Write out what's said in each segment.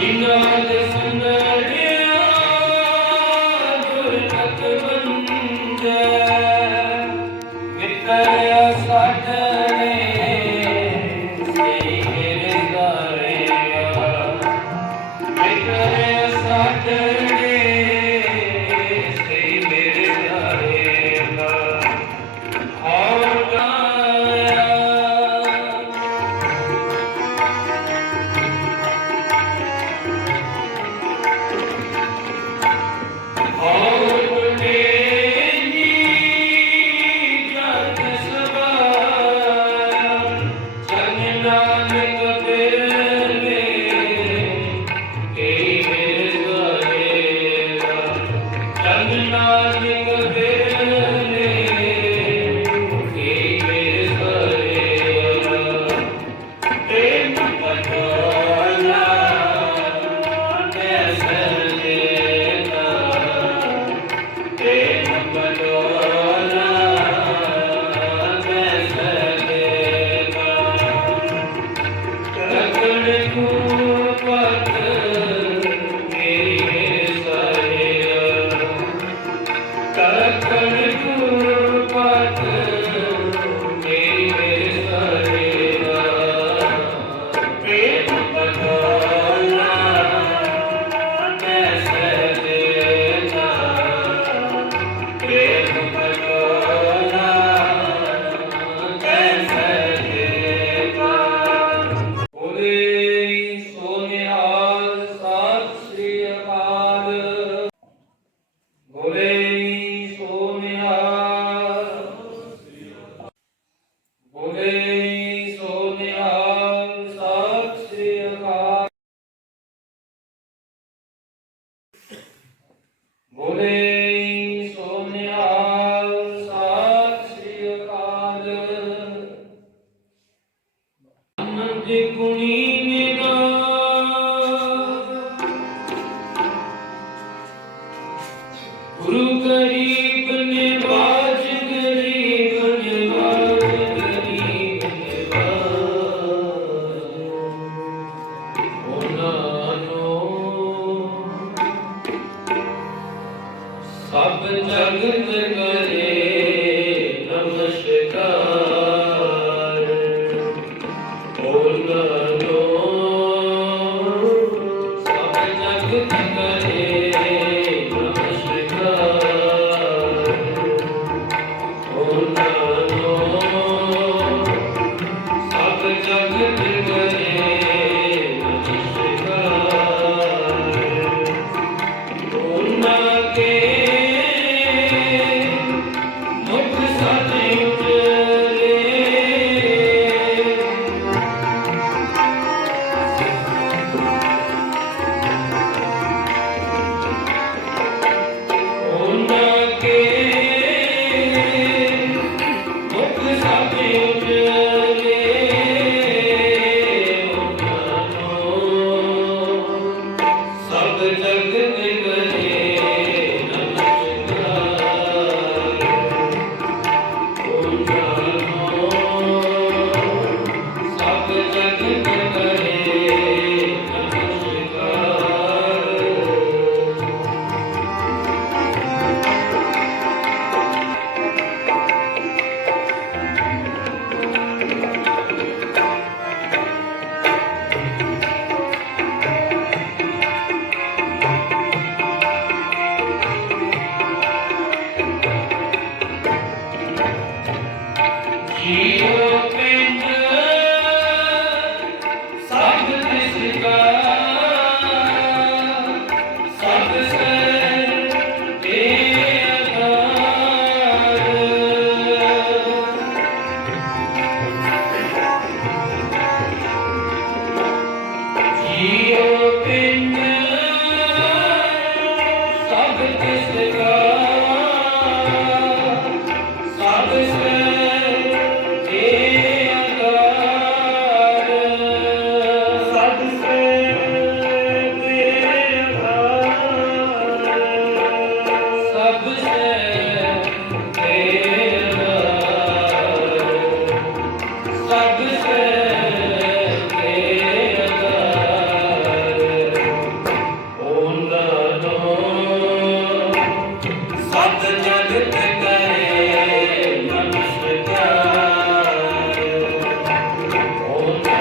Kingdom Oh, no. ਸਤ ਜਗਤ ਕਰੇ। ਨਮਸਕਾਰ ਓੰਦਾ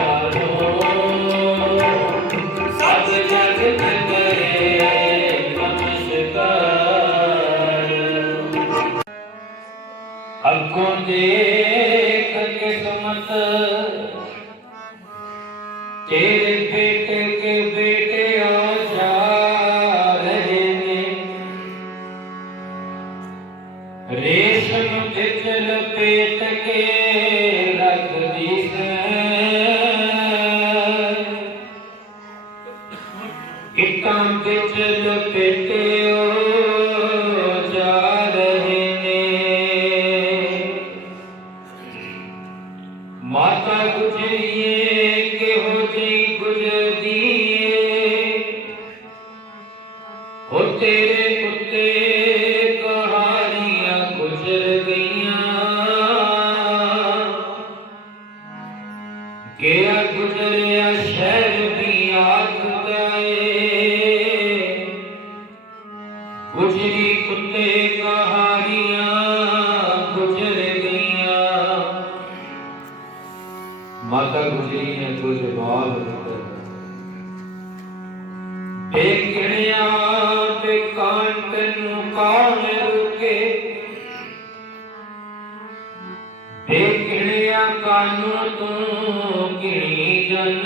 माता गुजरी ने तुझ बाल बेकणिया ते कान तनु कान रुके। बेकणिया कानू तू किणी जन।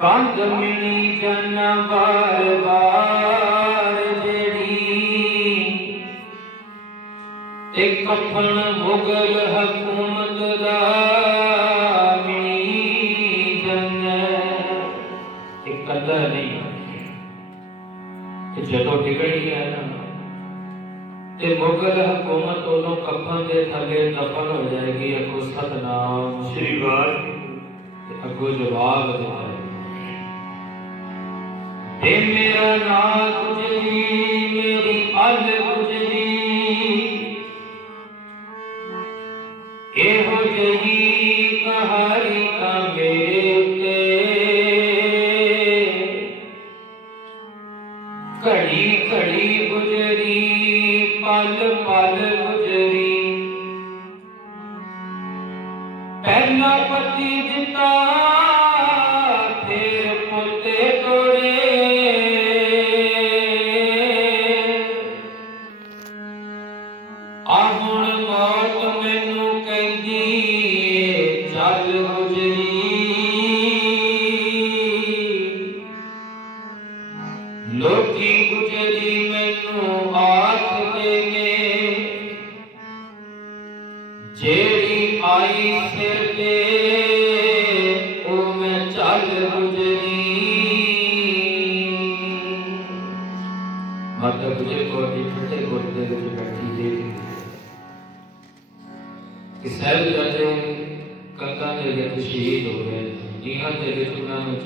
कांद मिणी जन बार बार। ਕਫਨ ਮੁਗਲ ਹਕੂਮਤ ਦਾ ਮਿਣੀ ਜਨ ਇਹ ਕਦਰ ਨਹੀਂ ਤੇ ਜਦੋਂ ਟਿਕਣੀ ਹੈ ਨਾ ਤੇ ਮੁਗਲ ਹਕੂਮਤ ਉਹਨੂੰ ਕਫਨ ਦੇ ਥੱਲੇ ਦਫਨ ਹੋ ਜਾਏਗੀ ਅਗੋ ਸਤਨਾਮ। ਸ੍ਰੀ ਵਾਹਿਗੁਰੂ। ਤੇ ਅੱਗੋਂ ਜਵਾਬ ਦਿੱਤਾ ਤੇ ਮੇਰਾ ਨਾਂ ਗੁਜਰੀ ਮੇਰੀ ਅਲ एहो यही कहा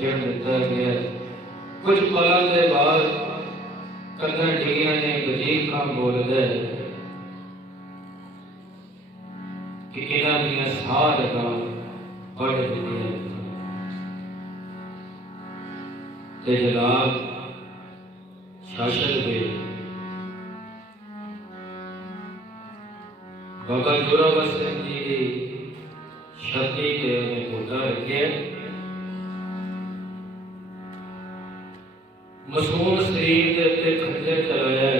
ਵਿੱਚ ਉਹਨਾਂ ਨੂੰ ਚਿਣ ਦਿੱਤਾ ਗਿਆ ਕੁਝ ਪਲਾਂ ਦੇ ਬਾਅਦ ਕੰਕਾਂ ਡੀਆਂ ਨੇ ਵਜੀਰ ਖਾਨ ਬੋਲਦਾ ਹੈ ਕਿ ਇਹਨਾਂ ਦੀਆਂ ਸਾਹ ਲਗਾ ਵੱਢ ਦਿੱਤੀਆਂ ਤੇ ਜਲਾਲ ਸ਼ਾਸਨ ਦੇ ਬਾਬਾ ਜੋਰਾਵਰ ਸਿੰਘ ਜੀ ਦੀ ਛਾਤੀ ਤੇ ਉਹਨੇ ਗੋਡਾ ਰੱਖਿਆ ਮਸੂਮ ਸਰੀਰ ਦੇ ਉੱਤੇ ਖੰਜਰ ਚਲਾਇਆ